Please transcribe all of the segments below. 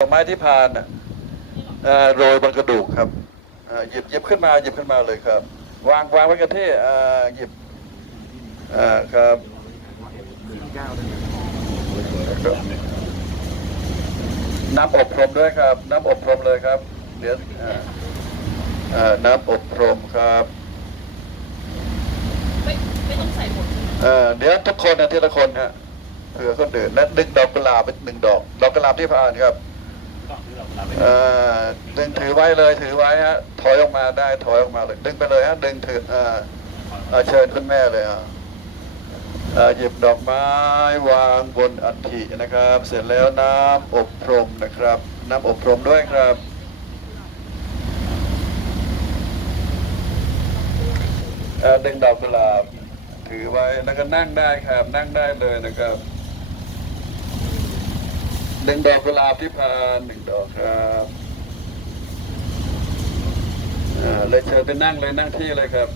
ดอกไม้ที่พานน่ะเอ่อโรยบนกระดูกครับเอ่อหยิบหยิบขึ้นมาหยิบขึ้นมาเลยครับ วางวางไว้กับที่เอ่อหยิบอ่าครับน้ำอบรมด้วยครับ น้ำอบรมเลยครับเดี๋ยวอ่าอ่าน้ำอบรมครับไม่ไม่ต้องใส่หมดใช่ไหมเอ่อเดี๋ยวทุกคนนะทีละคนฮะเผื่อคนอื่นและดึงดอกกุหลาบเป็นหนึ่งดอก ดอกกุหลาบที่พานครับ เอ่อดึงถือไว้เลยถือไว้ฮะถอยออกมาได้ถอยออกมาเลยดึงไปเลยฮะดึงถือเอ่อเชิญคุณแม่เลยอะหยิบดอกไม้วางบนอัฐินะครับ เสร็จแล้วน้ำอบพรมนะครับ น้ำอบพรมด้วยครับดึงดอกกุหลาบถือไว้แล้วก็นั่งได้ครับ นั่งได้เลยนะครับ หนึ่งดอกกุหลาบที่พานหนึ่งดอกครับเลยเชิญไปนั่งเลยนั่งที่เลยครับ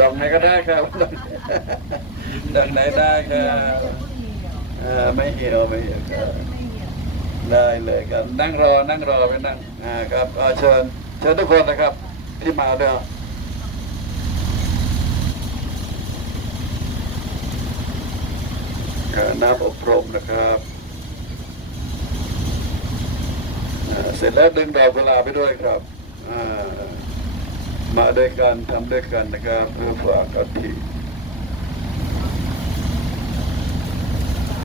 ดอกไหนก็ได้ครับดอกไหนได้ครับไม่เหี่ยวไม่เหี่ยวครับได้เลยครับ นั่งรอนั่งรอไปนั่งครับเชิญเชิญทุกคนนะครับ ที่มาด้วยอ่าน้ำอบรมนะครับ อ่า เสร็จแล้วดึงดอกกุหลาบไปด้วยครับอ่ามาด้วยกันทำด้วยกันนะครับเพื่อฝากอัฐิ